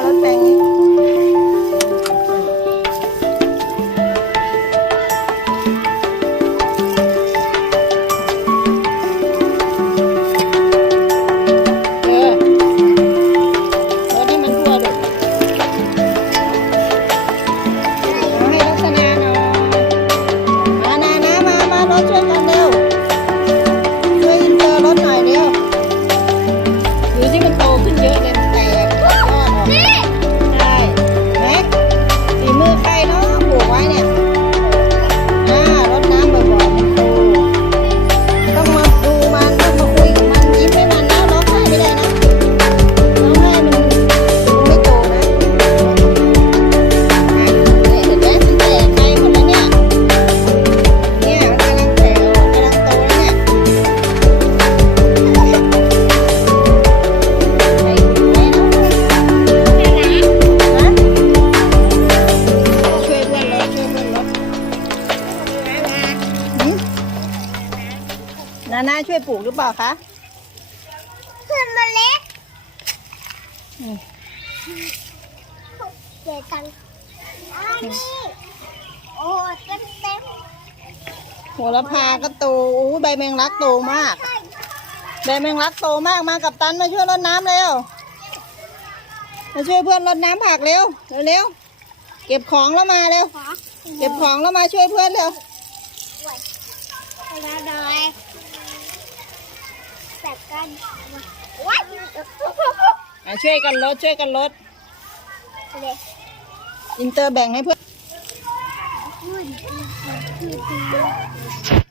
มาแล้วแปลงนี้ช่วยกัน นาน่าช่วยปลูกหรือเปล่าคะเพื่อนมาเล็กอืมเจอกันอันนี้โอ้เต็มเต็มโหระพาก็โตอู้ใบแมงลักโตมาก ใช่ใบแมงลักโตมากมากับตันมาช่วยรดน้ำเร็ว มาช่วยเพื่อนรดน้ำผักเร็วเร็วๆเก็บของแล้วมาเร็ว ขอเก็บของแล้วมาช่วยเพื่อนเร็ว ไปมาดอยแบบกันว้าย อะช่วยกันลดช่วยกันลดเลยอินเตอร์แบ่งให้เพื่อนขึ้น